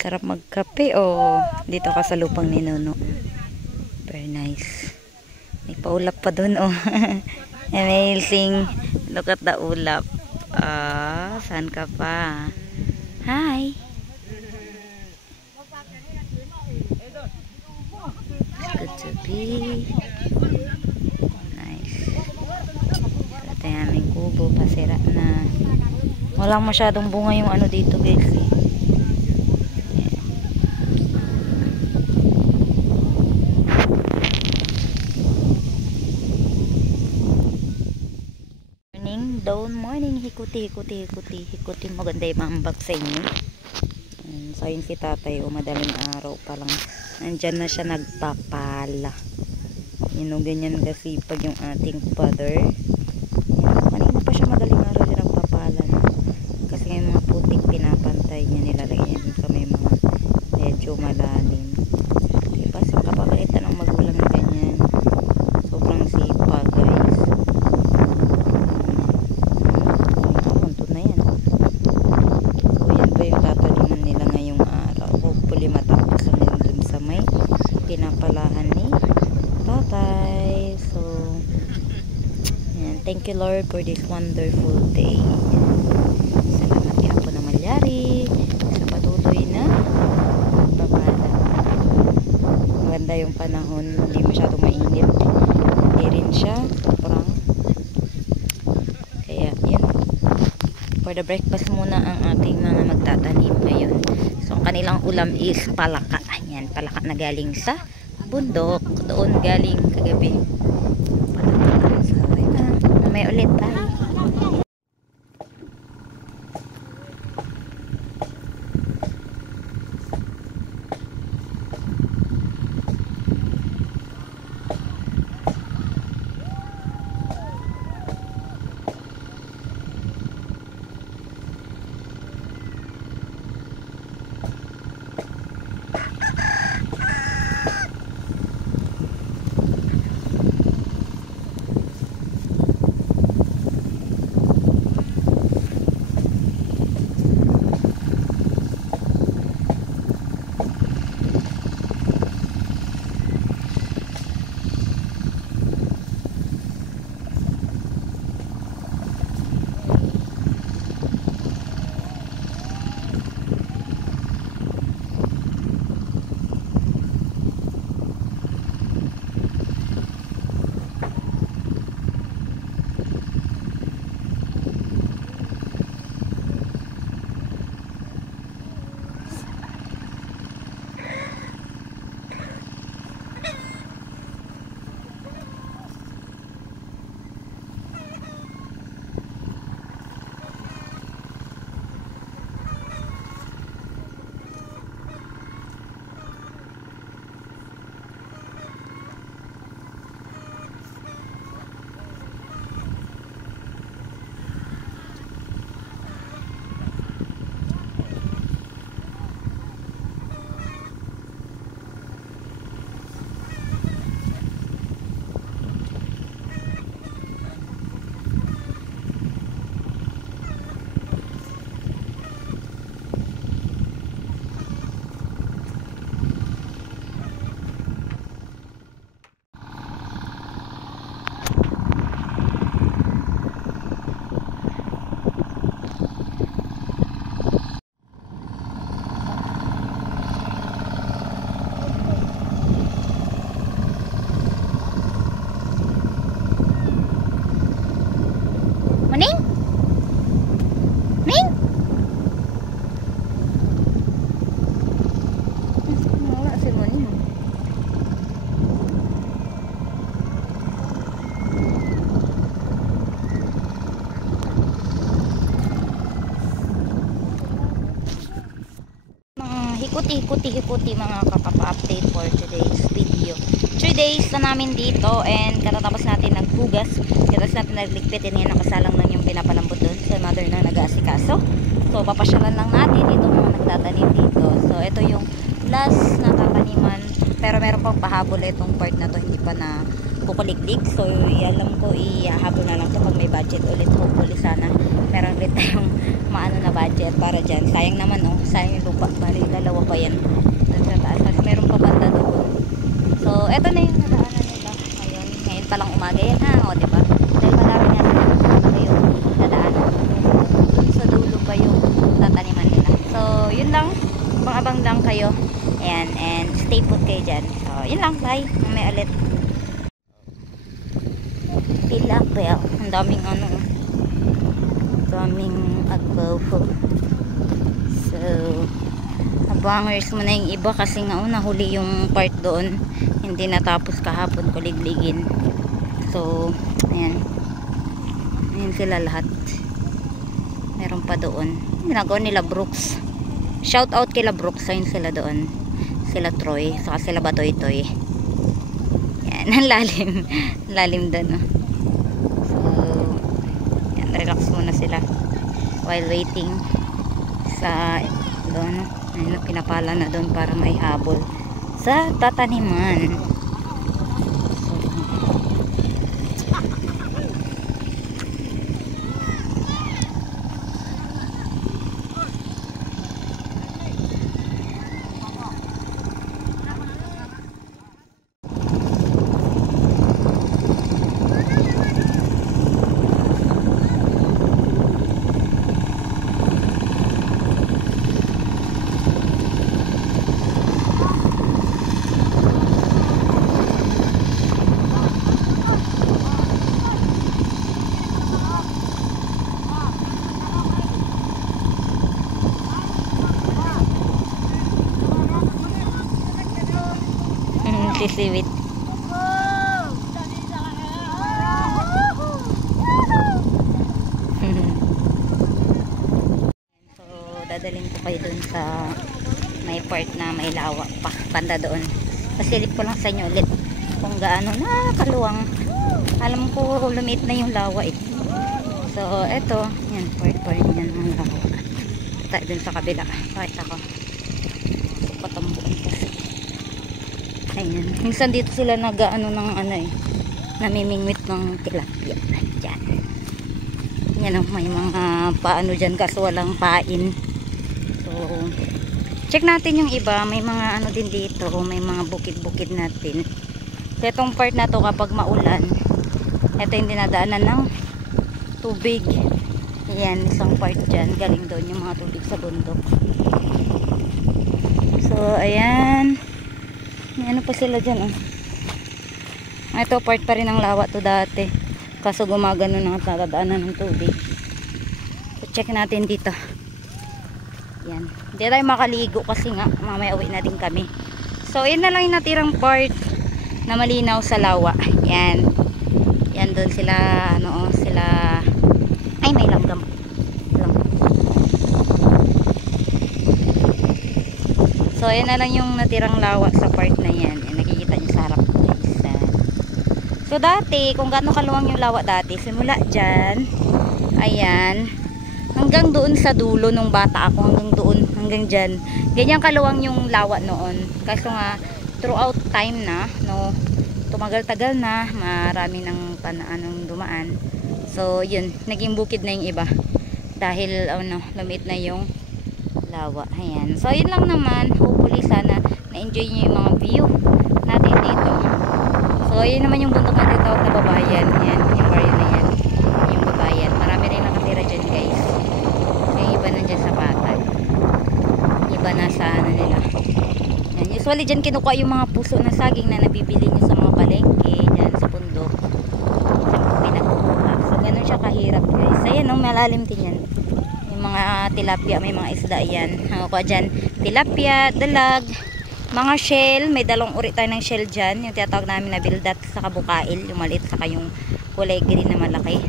Sarap magkape o dito ka sa lupang ni Nuno. Very nice. May paulap pa dun oh. Amazing. Look at the ulap. Saan ka pa? Hi. It's good to be. Nice. Ito yung aming kubo. Pasira na. Walang masyadong bunga yung ano dito guys eh. Dawn morning, hikuti. Maganda yung maambag sa inyo. So yun si tatay, madaling araw pa lang nandyan na siya nagpapala. Yun o, ganyan kasipag yung ating father. Kanina pa siya madaling araw siya nagpapala no? Kasi yung mga putik pinapantay niya, nilalagay niya dun sa may mga medyo malalim. Diba sa kapagalitan ng magulang na ganyan, sobrang sipag guys. Pinapalahan ni tatay. So yan. Thank you Lord for this wonderful day. Salamat yan po na malyari sa patuloy na pagpapala. Maganda yung panahon, hindi masyadong mainit, hindi rin siya sobrang, kaya yun, for the breakfast muna ang ating mga magtatanim ngayon. So ang kanilang ulam is palaka. Yan, palaka na galing sa bundok. Doon galing kagabi. Palaka. So, may ulit tayo. Hikuti mga kapapa-update for today's video. 3 days na namin dito and katatapos natin naghugas, katatapos natin nagligpit, and yan nakasalang lang yung pinapalambot doon sa mother na nag-aasikaso. So papasyalan lang natin itong mga nagtatanim dito. So ito yung last na tataniman, pero meron pang pahabol itong part na to, hindi pa na kukuliklik. So alam ko ihahabol na lang to pag may budget ulit. Hopefully sana meron ulit tayong maano na budget para dyan. Sayang naman oh, sayang yung lupa. Bali dalawa pa yan dun sa taas. Kasi meron pa banda doon. So eto na yung nadaanan nila. Ngayon palang umaga yan ha, o diba? Dahil marami nga yung nadaanan. Dun sa dulo pa yung tataniman nila. So yun lang, abang-abang lang kayo. Ayan, and stay put kayo dyan. So yun lang, bye. Mamaya ulit. Tilapia. Ang daming ano, daming agobo. So abangers mo na yung iba kasi nga nahuli yung part doon, hindi natapos kahapon ko ligligin. So ayan, ayan sila lahat. Meron pa doon, ginagawa nila Brooks. Shout out kila Brooks. Ayun sila doon, sila Troy, saka sila Batoy-toy. Yan, ang lalim. Lalim doon oh. Relax muna sila while waiting sa doon. Ayun, pinapala na doon para may habol sa tataniman. Sisiwit. So dadalhin ko kayo dun sa may part na may lawa pa banda doon. Pasilip ko lang sa inyo ulit kung gaano nakakaluwang. Alam ko lumit na yung lawa eh. So eto, yan part yan ng lawa. Tayo dun sa kabila. Pakita ko. Patambuan kasi. Ayan. Minsan dito sila nag-ano ng ano eh, namimingwit ng tilapia. Diyan. Yan o, may mga paano dyan kaso walang pain. So, check natin yung iba. May mga ano din dito, may mga bukid-bukid natin. So, itong part na to kapag maulan, ito yung dinadaanan ng tubig. Ayan, isang part dyan. Galing doon yung mga tubig sa bundok. So, ayan. May ano pa sila dyan oh. Ito part pa rin ng lawa to dati, kaso gumagano na tatadaanan ng tubig. So check natin dito. Yan, hindi tayo makaligo kasi nga mamaya uwi na din kami. So yun na lang yung natirang part na malinaw sa lawa. Yan, yan doon sila ano oh, sila ay may langgam lang. So ayan na lang yung natirang lawa sa part na yan. Ayan, nakikita nyo sa harap guys. So dati, kung gaano kaluwang yung lawa dati, simula dyan, ayan, hanggang doon sa dulo nung bata ako, hanggang doon, hanggang dyan. Ganyan kaluwang yung lawa noon. Kaso nga, throughout time na, no, tumagal-tagal na, marami ng anong dumaan. So yun, naging bukid na yung iba. Dahil, ano, lumit na yung lawa. Ayan. So yun lang naman, hopefully sana na-enjoy nyo yung mga view natin dito. So yun naman yung bundok natin tawag na Babayan. Ayan, yung barrio na yan, yung Babayan. Marami rin nakatira dyan guys. Yung iba nandyan sa patag, iba na sa ano nila. Ayan. Usually dyan kinukuha yung mga puso ng saging na nabibili nyo sa mga palengke dyan sa bundok. Pinagkukuha. So ganun siya kahirap guys. Ayan, malalim din yan. Mga tilapia, may mga isda yan. Nakukuha dyan tilapia, dalag, mga shell. May dalawang uri tayo ng shell dyan, yung tinatawag namin na bildat sa kabukail, yung maliit saka yung kulay green na malaki.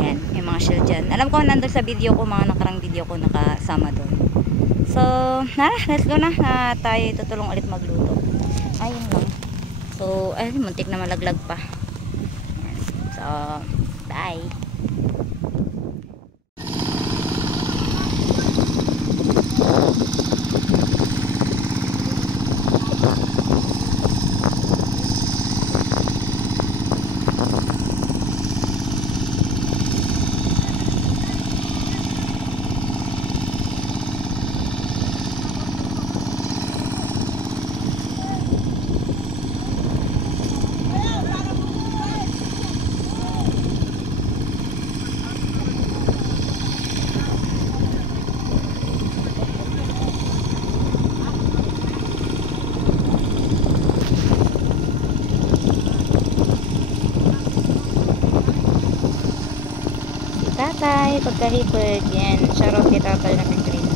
Yan, yung mga shell dyan. Alam ko nandun sa video ko, mga nakarang video ko nakasama doon. So let's go na. Tayo tutulong ulit magluto. Ayun lang. So ayun, muntik na malaglag pa. Yan. So bye. tatay, pagkahipag. Yan, shoutout kay tatay na green.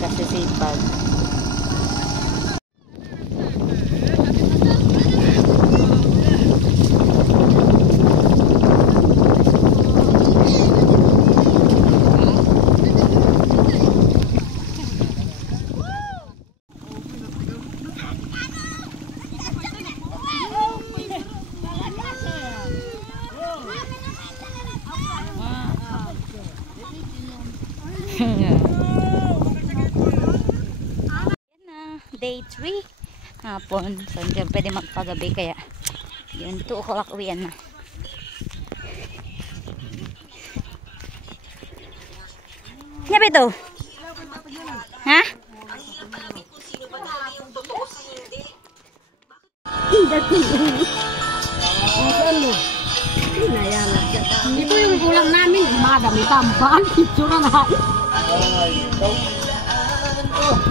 Kasi sipag. Day 3 hapon, so hindi pwede magpagabi kaya yun, 2 o'clock uwian na. Nga ba ito? Ha? Ito yung kulang namin, madami tambahan, picture na.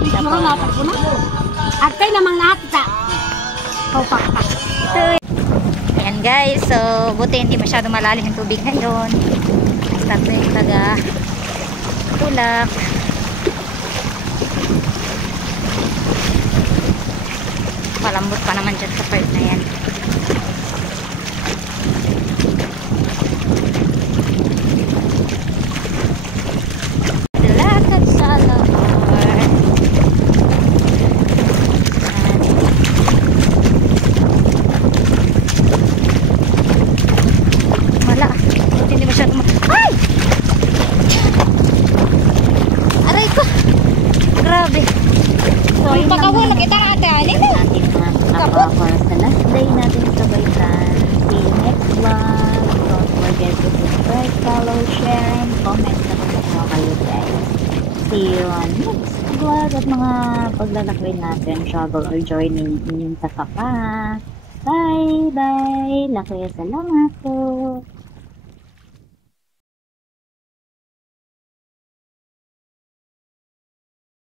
Picture na, tapos na. At kayo namang lahat ita. Kaupak-pak. Ayan guys, so buti hindi masyado malalim yung tubig ngayon. Start na yung taga tulak. Malambot pa naman dyan sa part na yan. Lakad sa lahar. Wala. Hindi masyado ay! Aray ko! Grabe. So, yung pakawala kita ate. Alin na? Ako sa last day natin sa Baitan. See you next vlog. Don't forget to subscribe, follow, share, and comment na kung kayo guys. See you on next vlog at mga paglalakbay natin, travel or joining in sa Sapa. Bye! Bye! Laki salamat po!